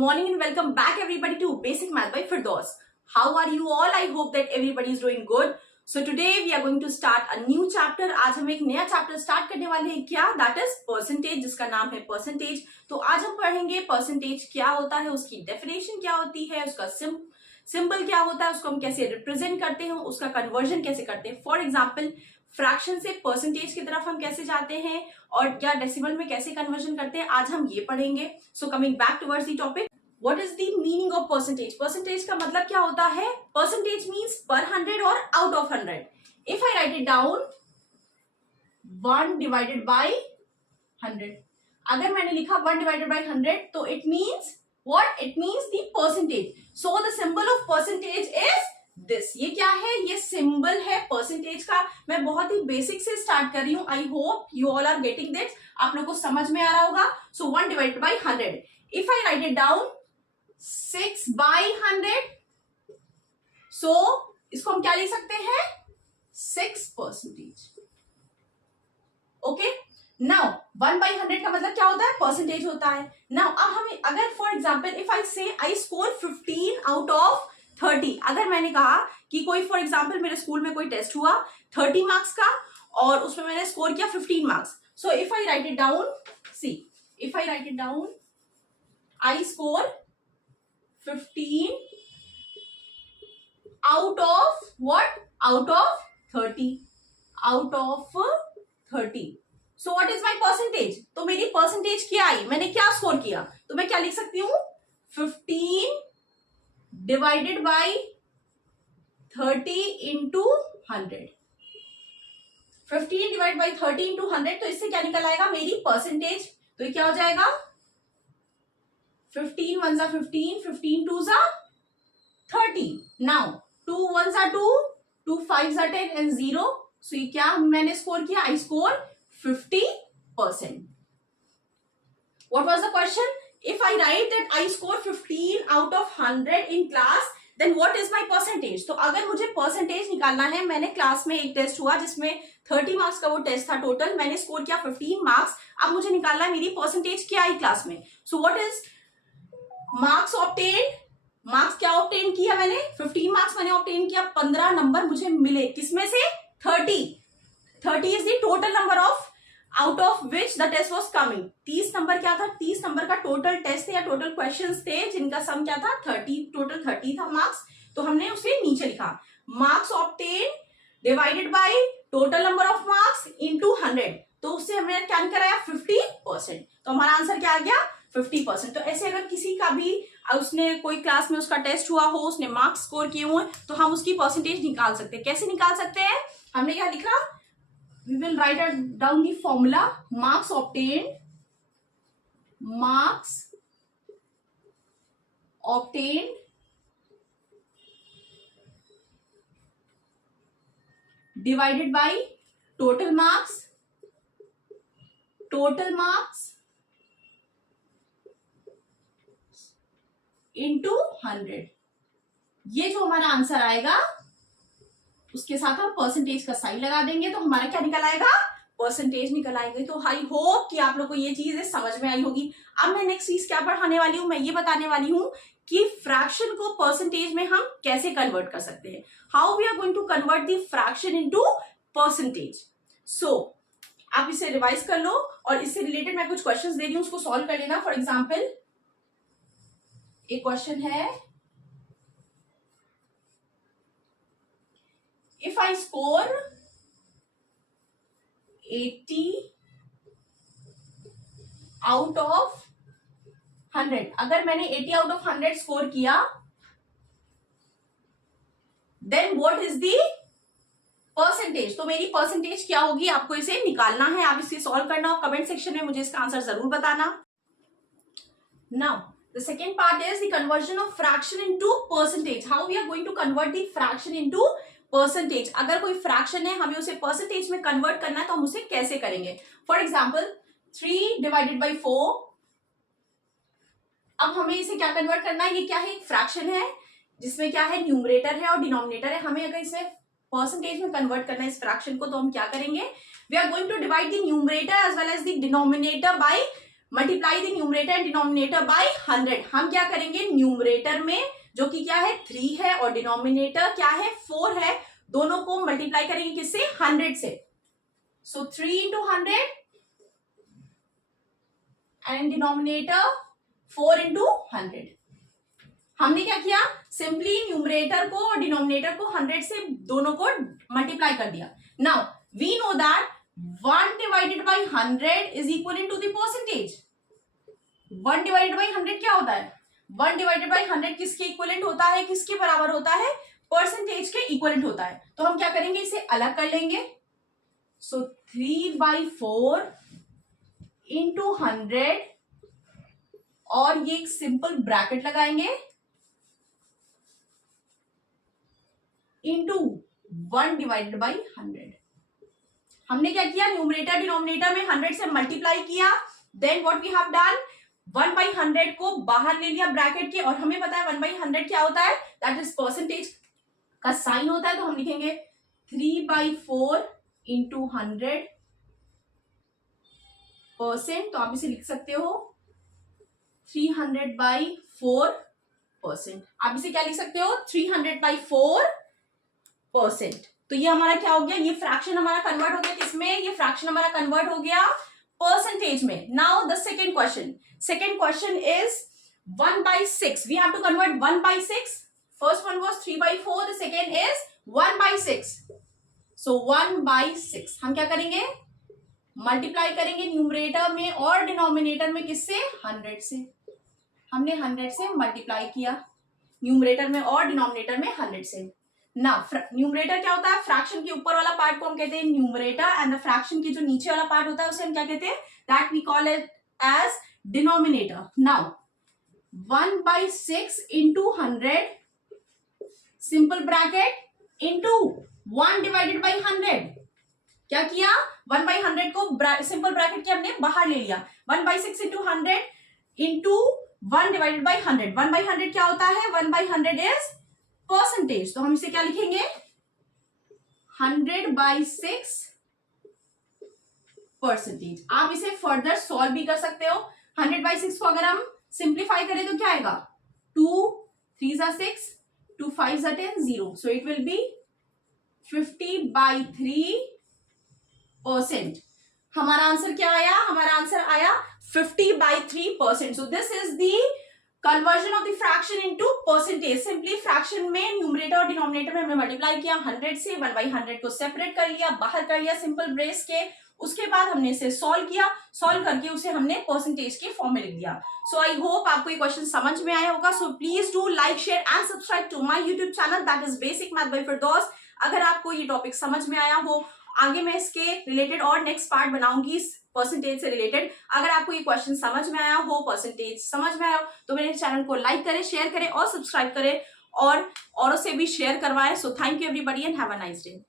morning and welcome back everybody to Basic Math by Firdaus. How are you all? I hope that everybody is doing good. So today we are going to start a new chapter. आज हम एक नया chapter start करने वाले हैं क्या? That is percentage, जिसका नाम है परसेंटेज. तो आज हम पढ़ेंगे परसेंटेज क्या होता है, उसकी डेफिनेशन क्या होती है, उसका सिंबल क्या होता है, उसको हम कैसे रिप्रेजेंट करते हैं, उसका कन्वर्जन कैसे करते हैं. फॉर एग्जाम्पल फ्रैक्शन से परसेंटेज की तरफ हम कैसे जाते हैं और या डेसिमल में कैसे कन्वर्जन करते हैं, आज हम ये पढ़ेंगे. So coming back towards the topic, what is the meaning of percentage. Percentage का मतलब क्या होता है? परसेंटेज मीन्स पर 100 और out of 100. If I right it down 1 divided by 100, अगर मैंने लिखा 1 डिवाइडेड बाई 100 तो it means what? It means the percentage. So the symbol of percentage is this. ये क्या है? ये सिंबल है परसेंटेज का. मैं बहुत ही बेसिक से स्टार्ट कर रही हूँ. I hope you all are getting this. आप लोग को समझ में आ रहा होगा. So 1 divided by 100. If I write it down 6 by 100, so इसको हम क्या लिख सकते हैं? 6%. Okay? नाउ 1 by 100 का मतलब क्या होता है? परसेंटेज होता है. नाउ अब हमें अगर फॉर एग्जाम्पल इफ आई से आई स्कोर 15 आउट ऑफ 30, अगर मैंने कहा कि कोई फॉर एग्जाम्पल मेरे स्कूल में कोई टेस्ट हुआ 30 मार्क्स का और उसमें मैंने स्कोर किया 15 marks. So if I right it down, see if I right it down I score 15 out of what? Out of 30. Out of 30. So what is my percentage? तो मेरी परसेंटेज क्या आई? मैंने क्या स्कोर किया? तो मैं क्या लिख सकती हूँ? 15 divided by 30 into 100. 15 divide by 30 into 100, तो इससे क्या निकल आएगा? मेरी परसेंटेज. तो ये क्या हो जाएगा? 15 1 जा 15, 15 2 जा 30. नाउ 2 1 जा 2, 2 5 जा 10 एंड 0. सो ये क्या मैंने स्कोर किया? I score 50%. What was the question? If I write that I score 15 out of 100 in class, then what is my percentage? तो अगर मुझे परसेंटेज निकालना है, मैंने क्लास में एक टेस्ट हुआ जिसमें 30 मार्क्स का वो टेस्ट था टोटल, मैंने स्कोर किया 15 मार्क्स. अब मुझे निकालना है मेरी परसेंटेज क्या आई क्लास में. So what is marks obtained? Marks क्या ऑब्टेन किया मैंने? 15 मार्क्स मैंने ऑब्टेन किया. 15 नंबर मुझे मिले. किसमें से? 30 is the total number of out of which the test was coming. 30 number क्या था? 30 नंबर का टोटल टेस्ट थे या टोटल क्वेश्चंस थे जिनका सम क्या था? 30. टोटल 30 था मार्क्स. तो हमने उसे नीचे लिखा marks obtain divided by total number of marks into 100. तो उससे हमने क्या कराया? 50%. तो हमारा आंसर क्या आ गया? 50%. तो ऐसे अगर किसी का भी उसने कोई क्लास में उसका टेस्ट हुआ हो, उसने मार्क्स स्कोर किए हुए, तो हम उसकी परसेंटेज निकाल सकते हैं. कैसे निकाल सकते हैं? हमने क्या लिखा? We will write down the formula. Marks obtained divided by total marks into 100. ये जो हमारा आंसर आएगा उसके साथ हम परसेंटेज का साइन लगा देंगे तो हमारा क्या निकल आएगा? परसेंटेज निकल आएगी. तो आई होप कि आप लोग को ये चीज समझ में आई होगी. अब मैं नेक्स्ट चीज क्या पढ़ाने वाली हूँ? मैं ये बताने वाली हूँ कि फ्रैक्शन को परसेंटेज में हम कैसे कन्वर्ट कर सकते हैं. How we are going to convert the fraction into percentage. So आप इसे रिवाइज कर लो और इससे रिलेटेड मैं कुछ क्वेश्चंस दे रही हूँ, उसको सॉल्व कर लेना. फॉर एग्जाम्पल एक क्वेश्चन है, if I score 80 out of 100, अगर मैंने 80 out of 100 स्कोर किया, then what is the percentage? तो मेरी परसेंटेज क्या होगी? आपको इसे निकालना है. आप इसे सॉल्व करना हो. कमेंट सेक्शन में मुझे इसका आंसर जरूर बताना. Now the second part is the conversion of fraction into percentage. How we are going to convert the fraction into percentage. अगर कोई फ्रैक्शन है, हमें उसे परसेंटेज में कन्वर्ट करना है, तो हम उसे कैसे करेंगे? For example 3 divided by 4. अब हमें इसे क्या कन्वर्ट करना है? ये क्या है? एक फ्रैक्शन है जिसमें क्या है? न्यूमरेटर है और डिनोमिनेटर है. हमें अगर इसमें परसेंटेज में कन्वर्ट करना है इस फ्रैक्शन को, तो हम क्या करेंगे? We are going to divide the numerator as well as the denominator by multiply the numerator and denominator by 100। हम क्या करेंगे, न्यूमरेटर में जो कि क्या है 3 है और डिनोमिनेटर क्या है 4 है, दोनों को मल्टीप्लाई करेंगे किससे, 100 से। सो 3 into 100 एंड डिनोमिनेटर 4 into 100। हमने क्या किया, सिंपली न्यूमरेटर को और डिनोमिनेटर को 100 से दोनों को मल्टीप्लाई कर दिया। Now we know that 1 divided by 100 is equivalent to the percentage। 1 divided by 100 क्या होता है, 1 divided by 100 किसके इक्वलेंट होता है, किसके बराबर होता है, परसेंटेज के इक्वलेंट होता है। तो हम क्या करेंगे, इसे अलग कर लेंगे। सो 3/4 into 100 और ये एक सिंपल ब्रैकेट लगाएंगे इंटू 1 divided by 100। हमने क्या किया, न्यूमरेटर डिनोमिनेटर में 100 से मल्टीप्लाई किया, then what we have done, 1/100 को बाहर ले लिया ब्रैकेट के, और हमें पता है 1/100 क्या होता है, दैट इज परसेंटेज का साइन होता है। तो हम लिखेंगे 3/4 into 100%। तो आप इसे लिख सकते हो 300/4%। आप इसे क्या लिख सकते हो, 300/4%। तो ये हमारा क्या हो गया, ये फ्रैक्शन हमारा कन्वर्ट हो गया किसमें, ये फ्रैक्शन हमारा कन्वर्ट हो गया परसेंटेज में। Now the second question is 1/6। We have to convert 1/6। First one was 3/4, the second is 1/6। So 1/6 हम क्या करेंगे, मल्टीप्लाई करेंगे न्यूमरेटर में और डिनोमिनेटर में किससे, 100 से। हमने 100 से मल्टीप्लाई किया न्यूमरेटर में और डिनोमिनेटर में 100 से। ना न्यूमरेटर क्या होता है, फ्रैक्शन के ऊपर वाला पार्ट को हम कहते हैं न्यूमरेटर, एंड द फ्रैक्शन की जो नीचे वाला पार्ट होता है उसे हम क्या कहते हैं, that we call it as denominator. Now 1/6 into 100 simple bracket into 1 divided by 100। क्या किया, 1/100 को सिंपल ब्रैकेट के हमने बाहर ले लिया, 1/6 into 100 into 1 divided by 100। 1/100 क्या होता है, 1/100 इज परसेंटेज। तो हम इसे क्या लिखेंगे, 100/6%। आप इसे फर्दर सॉल्व भी कर सकते हो। 100/6 को अगर हम सिंप्लीफाई करें तो क्या आएगा, 2 3 are 6, 2 5 are 10, 0। So it will be 50/3%। हमारा आंसर क्या आया, हमारा आंसर आया 50/3%। So this is the conversion of the fraction into percentage. Simply fraction में न्यूमरेटर और डिनोमिनेटर में हमने मल्टीप्लाई किया 100 से, 1/100 को सेपरेट कर लिया, बाहर कर लिया सिंपल ब्रेस के। उसके बाद हमने इसे सॉल्व किया, सॉल्व करके उसे हमने परसेंटेज के फॉर्म में लिख दिया। सो आई होप आपको ये क्वेश्चन समझ में आया होगा। So please do like, share and subscribe to my YouTube channel, that is basic math by Firdaus. अगर आपको ये टॉपिक समझ में आया हो, आगे मैं इसके रिलेटेड और नेक्स्ट पार्ट बनाऊंगी परसेंटेज से रिलेटेड। अगर आपको ये क्वेश्चन समझ में आया हो, परसेंटेज समझ में आया हो, तो मेरे चैनल को लाइक करें, शेयर करें और सब्सक्राइब करें, और औरों से भी शेयर करवाएं। So thank you everybody and have a nice day.